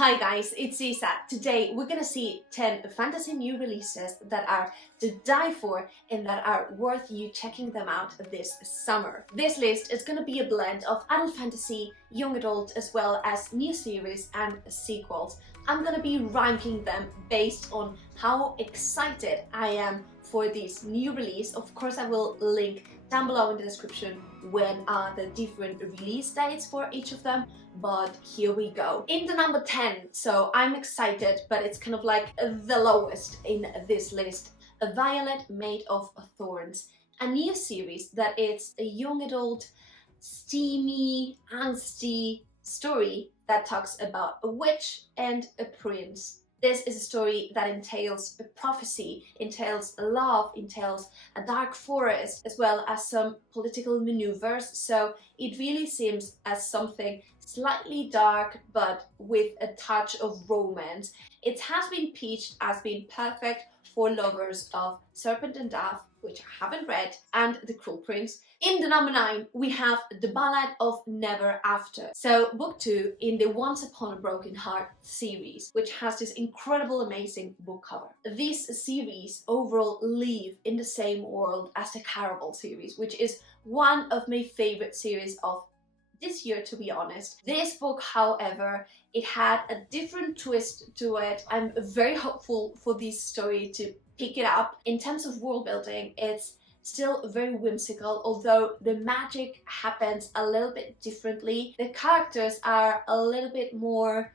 Hi guys, it's Isa. Today we're gonna see 10 fantasy new releases that are to die for and that are worth you checking them out this summer. This list is gonna be a blend of adult fantasy, young adult, as well as new series and sequels. I'm gonna be ranking them based on how excited I am for this new release. Of course, I will link down below in the description when are the different release dates for each of them, but here we go. In the number 10, so I'm excited, but it's kind of like the lowest in this list, A Violet Made of Thorns, a new series that it's a young adult, steamy, angsty story that talks about a witch and a prince. This is a story that entails a prophecy, entails love, entails a dark forest, as well as some political maneuvers. So it really seems as something slightly dark, but with a touch of romance. It has been pitched as being perfect for lovers of Serpent and Dove, which I haven't read, and The Cruel Prince. In the number 9, we have The Ballad of Never After. So book 2 in the Once Upon a Broken Heart series, which has this incredible, amazing book cover. This series overall live in the same world as the Caraval series, which is one of my favorite series of this year, to be honest. This book, however, it had a different twist to it. I'm very hopeful for this story to pick it up. In terms of world building, it's still very whimsical, although the magic happens a little bit differently. The characters are a little bit more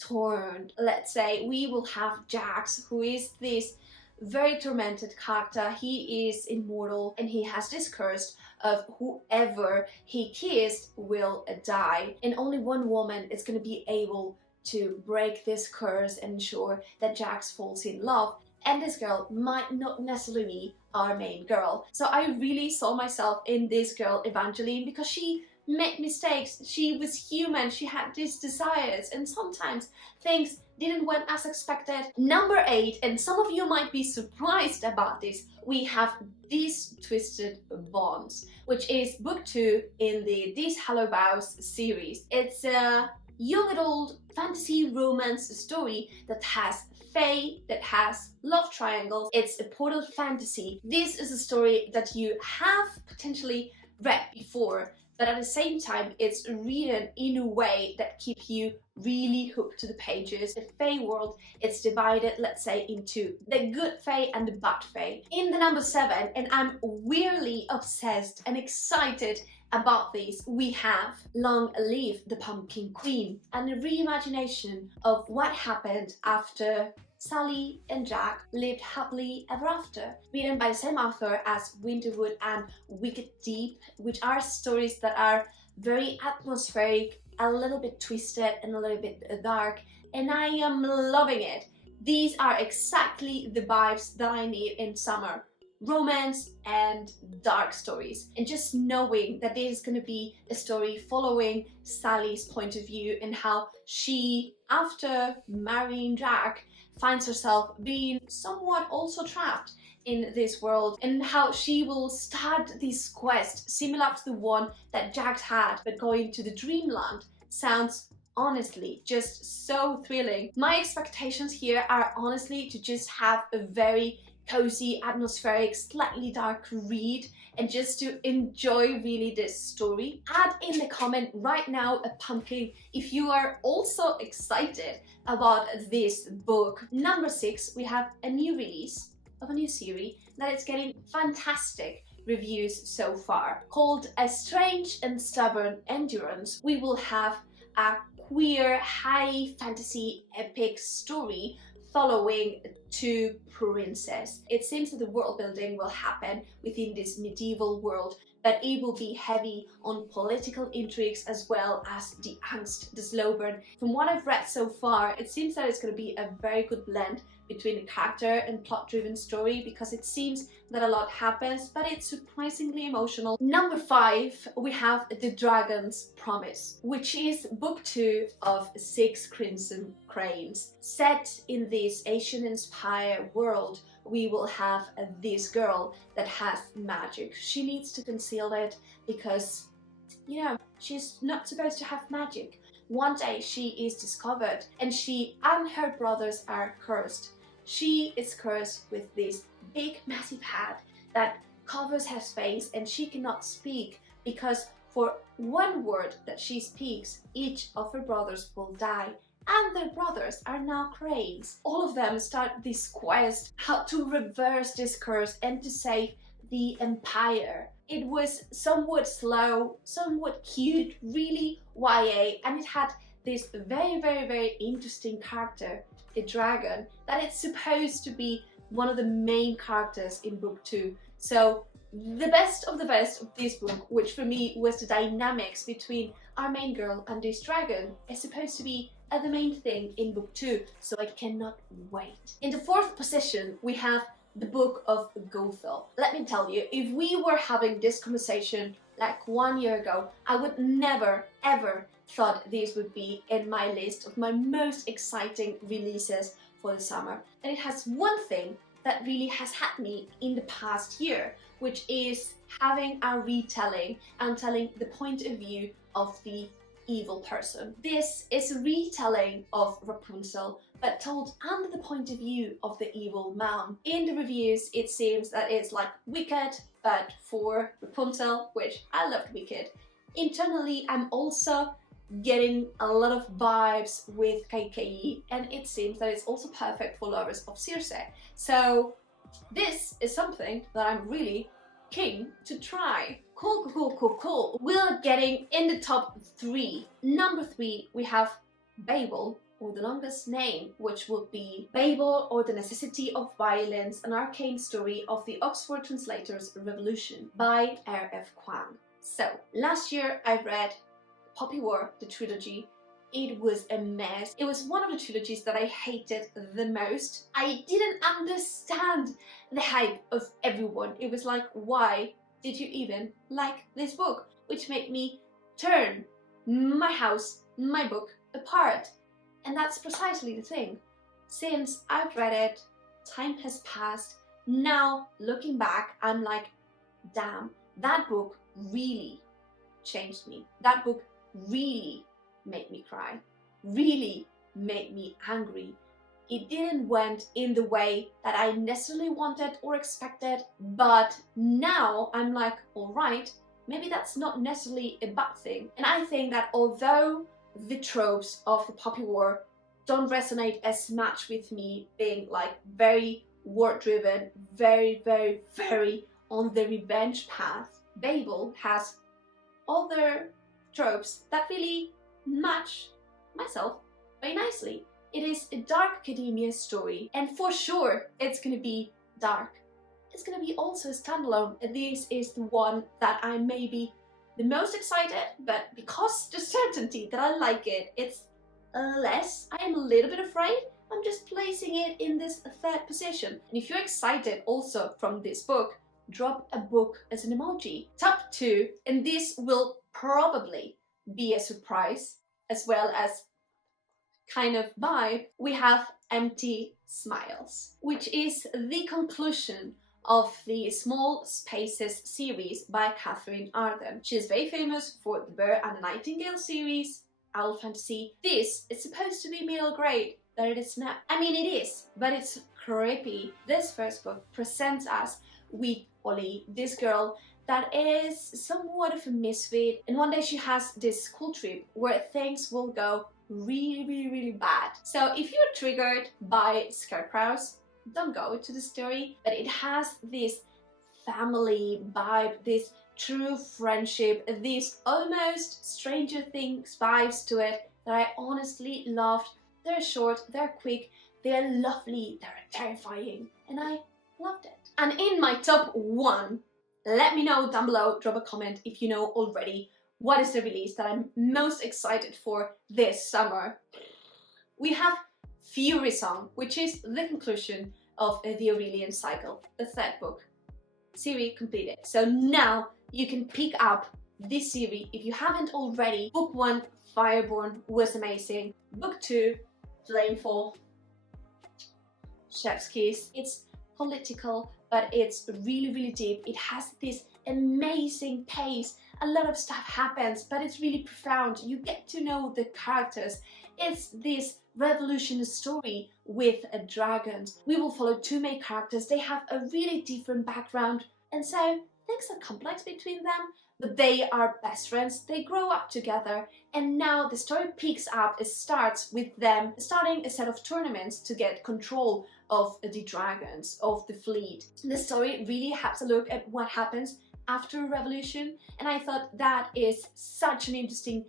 torn, let's say. We will have Jax, who is this very tormented character. He is immortal and he has this curse of whoever he kissed will die, and only one woman is going to be able to break this curse and ensure that Jax falls in love. And this girl might not necessarily be our main girl. So I really saw myself in this girl, Evangeline, because she made mistakes. She was human. She had these desires, and sometimes things didn't went as expected. Number 8, and some of you might be surprised about this, we have These Twisted Bonds, which is book 2 in the These Hollow Vows series. It's a young adult fantasy romance story that has fae, that has love triangles. It's a portal fantasy. This is a story that you have potentially read before, but at the same time it's written in a way that keeps you really hooked to the pages. The fae world, it's divided, let's say, into the good fae and the bad fae. In the number 7, and I'm weirdly obsessed and excited about this, we have Long Live the Pumpkin Queen, and a reimagination of what happened after Sally and Jack lived happily ever after, written by the same author as Winterwood and Wicked Deep, which are stories that are very atmospheric, a little bit twisted and a little bit dark, and I am loving it. These are exactly the vibes that I need in summer. Romance and dark stories, and just knowing that this is going to be a story following Sally's point of view and how she, after marrying Jack, finds herself being somewhat also trapped in this world, and how she will start this quest similar to the one that Jack had, but going to the dreamland. Sounds honestly just so thrilling. My expectations here are honestly to just have a very cozy, atmospheric, slightly dark read, and just to enjoy really this story. Add in the comment right now a pumpkin if you are also excited about this book. Number 6, we have a new release of a new series that is getting fantastic reviews so far. Called A Strange and Stubborn Endurance, we will have a queer, high fantasy epic story following 2 princes. It seems that the world building will happen within this medieval world, but it will be heavy on political intrigues as well as the angst, the slow burn. From what I've read so far, it seems that it's going to be a very good blend between a character and plot-driven story, because it seems that a lot happens, but it's surprisingly emotional. Number 5, we have The Dragon's Promise, which is book 2 of 6 Crimson Cranes. Set in this Asian-inspired world, we will have this girl that has magic. She needs to conceal it because, you know, she's not supposed to have magic. one day she is discovered and she and her brothers are cursed. She is cursed with this big massive hat that covers her face, and she cannot speak because for one word that she speaks, each of her brothers will die. And their brothers are now cranes. All of them start this quest how to reverse this curse and to save the empire. It was somewhat slow, somewhat cute, really YA, and it had this very interesting character, a dragon, that it's supposed to be one of the main characters in book 2. So the best of this book, which for me was the dynamics between our main girl and this dragon, is supposed to be the main thing in book 2, so I cannot wait. In the 4th position, we have the Book of Gothel. Let me tell you, if we were having this conversation like 1 year ago, I would never ever thought this would be in my list of my most exciting releases for the summer. And it has one thing that really has had me in the past year, which is having a retelling and telling the point of view of the evil person. This is a retelling of Rapunzel, but told under the point of view of the evil man. In the reviews, it seems that it's like Wicked, but for Rapunzel, which I loved Wicked. Internally, I'm also getting a lot of vibes with KKE, and it seems that it's also perfect for lovers of Circe. So this is something that I'm really keen to try. Cool. We're getting in the top 3. Number 3, we have Babel, or the longest name, which would be Babel or the Necessity of Violence, an arcane story of the Oxford Translator's Revolution by R.F. Kuang. So, last year I read Poppy War, the trilogy. It was a mess. It was one of the trilogies that I hated the most. I didn't understand the hype of everyone. It was like, why did you even like this book? Which made me turn my house, my book, apart. And that's precisely the thing. Since I've read it, time has passed. Now, looking back, I'm like, damn, that book really changed me. That book really made me cry, really made me angry. It didn't went in the way that I necessarily wanted or expected, but now I'm like, alright, maybe that's not necessarily a bad thing. And I think that although the tropes of the Poppy War don't resonate as much with me, being like very war driven, very on the revenge path, Babel has other tropes that really match myself very nicely. It is a dark academia story, and for sure it's gonna be dark. It's gonna be also a standalone, and this is the one that I'm maybe the most excited, but because the certainty that I like it, it's less. I am a little bit afraid. I'm just placing it in this 3rd position. And if you're excited also from this book, drop a book as an emoji. Top 2, and this will probably be a surprise as well as kind of vibe, we have Empty Smiles, which is the conclusion of the Small Spaces series by Catherine Arden. She is very famous for the Bear and the Nightingale series, Owl Fantasy. This is supposed to be middle grade, but it is not. I mean, it is, but it's creepy. This first book presents us with Ollie, this girl that is somewhat of a misfit, and one day she has this school trip where things will go really bad. So if you're triggered by scarecrows, don't go to the story, but it has this family vibe, this true friendship, this almost Stranger Things vibes to it that I honestly loved. They're short, they're quick, they're lovely, they're terrifying, and I loved it. And in my top 1, let me know down below, drop a comment if you know already what is the release that I'm most excited for this summer. We have Furysong, which is the conclusion of the Aurelian cycle, the 3rd book. Series completed. So now you can pick up this series if you haven't already. Book 1, Fireborn, was amazing. Book 2, Flamefall, Chef's Kiss. It's political, but it's really deep. It has this amazing pace. A lot of stuff happens, but it's really profound. You get to know the characters. It's this revolutionary story with dragons. We will follow two main characters. They have a really different background, and so things are complex between them, but they are best friends. They grow up together, and now the story picks up. It starts with them starting a set of tournaments to get control of the dragons, of the fleet. The story really has a look at what happens after a revolution, and I thought that is such an interesting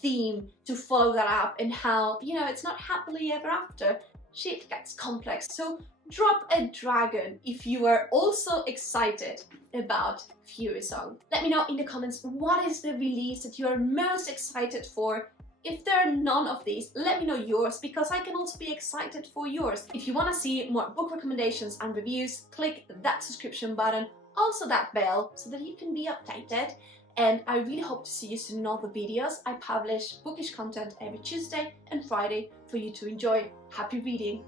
theme to follow that up, and how, you know, it's not happily ever after. Shit gets complex. So drop a dragon if you are also excited about Furysong. Let me know in the comments what is the release that you are most excited for. If there are none of these, let me know yours, because I can also be excited for yours. If you want to see more book recommendations and reviews, click that subscription button, also that bell, so that you can be updated. And I really hope to see you soon in all the videos. I publish bookish content every Tuesday and Friday for you to enjoy. Happy reading!